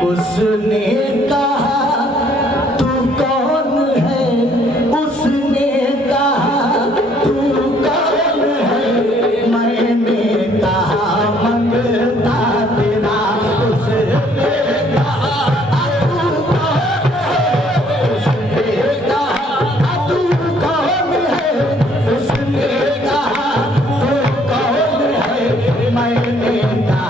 उसने कहा तू कौन है, उसने कहा तू कौन है, मैंने कहा मंगता तेरा। उसने कहा तू कौन है, उसने कहा तू कौन है, उसने कहा तू कौन है, मैंने कहा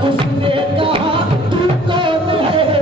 उसने कहा तू कौन है।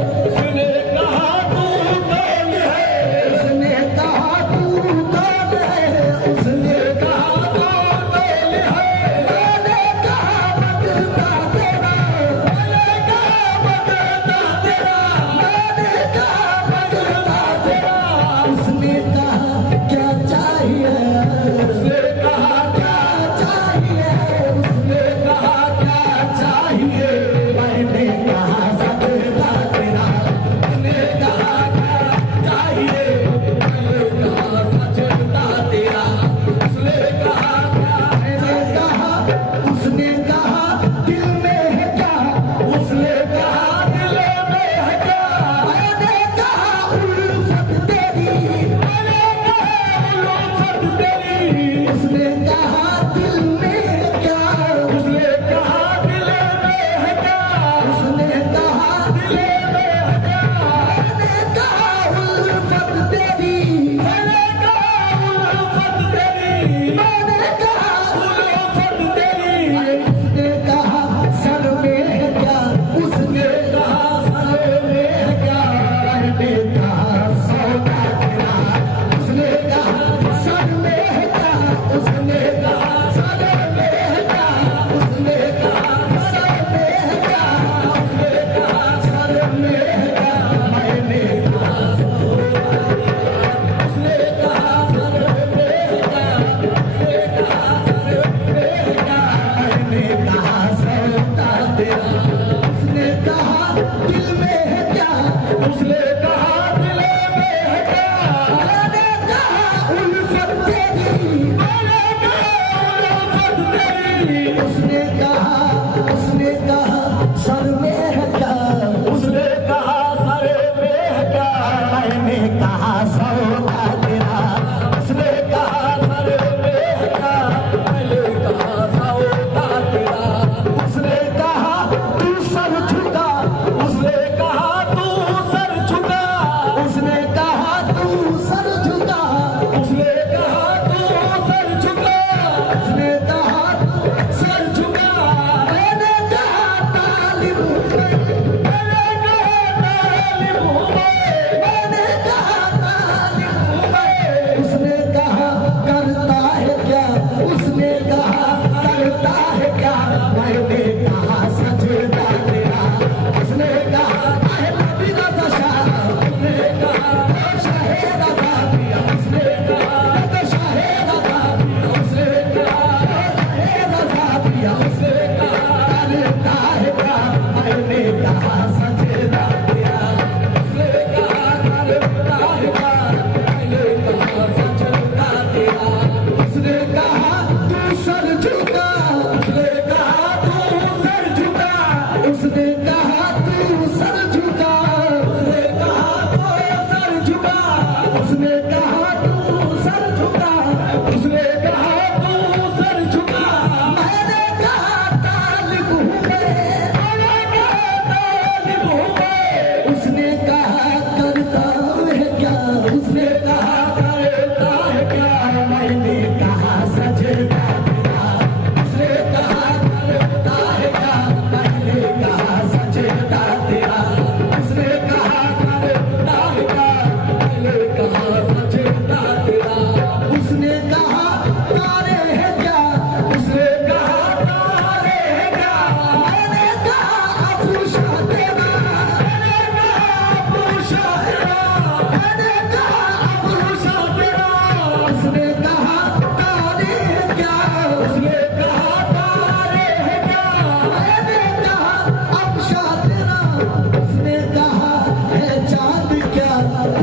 कहा है चांद क्या,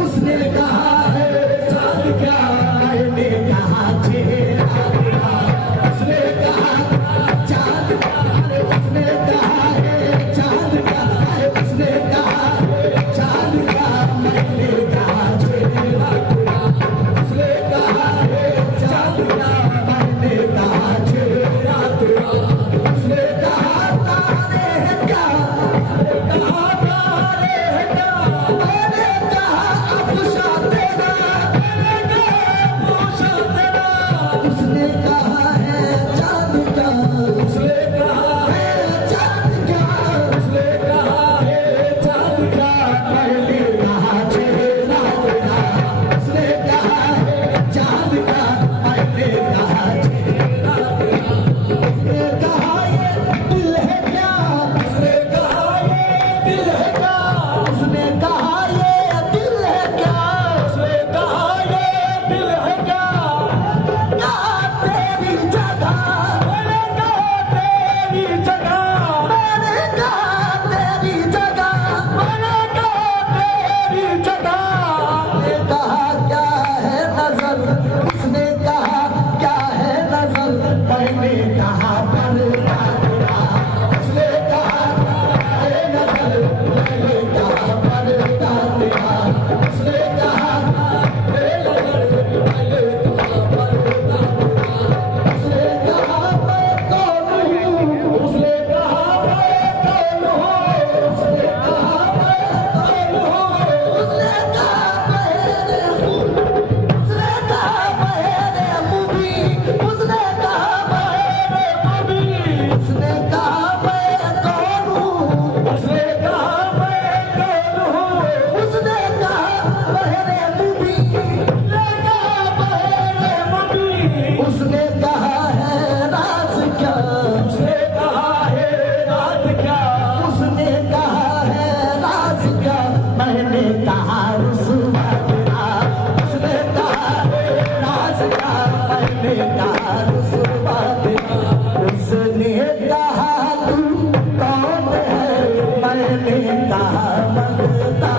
उसने कहा है चांद क्या, मैंने कहा चेहरा तेरा, उसने कहा चांद क्या, उसने कहा है चांद क्या, उसने कहा है चांद क्या, मैंने कहा चेहरा तेरा, उसने कहा है चांद क्या, मैंने कहा चेहरा तेरा, उसने कहा तारे हैं क्या, कहा तारे हैं क्या, मैंने कहा अफशा तेरा, मैंने कहा अफशा तेरा, उसने कहा है चांद क्या, उसने कहा है चांद क्या, उसने कहा है चांद क्या, मैंने कहा चेहरा तेरा, उसने कहा है चांद क्या, मैंने कहा चेहरा तेरा, उसने कहा ये दिल है क्या, उसने कहा ये दिल है क्या, उसने कहा ये दिल है क्या, उसने कहा ये दिल है क्या, कहा तेरी जगह, मैंने कहा तेरी जगह, मैंने कहा तेरी जगह, मैंने कहा तेरी जगह, उसने कहा क्या है नजर, उसने कहा क्या है नजर, मैंने कहा पर्दा तेरा, उसने कहा क्या है नजर, मैंने कहा पर्दा तेरा, उसने कहा है नजर, मैंने कहा पर्दा तेरा, उसने कहा मैं कौन हूँ, उसने कहा मैं कौन हूँ, उसने कहा मैं कौन हूँ, उसने कहा मेरे मुँह, उसने कहा मेरे मुबी, उसने कहा मेरे मुबी, उसने कहा मैं कौन हूँ, उसने कहा मैं कौन हूँ, उसने कहा मेरे मुबी, उसने कहा मेरे मुबी, उसने कहा है राज क्या, उसने कहा है राज क्या, उसने कहा है राज क्या, मैंने कहा रुसवा तेरा, उसने कहा है राज क्या, मैंने कहा रुसवा तेरा, उसने कहा तू कौन है, मैंने कहा मंगता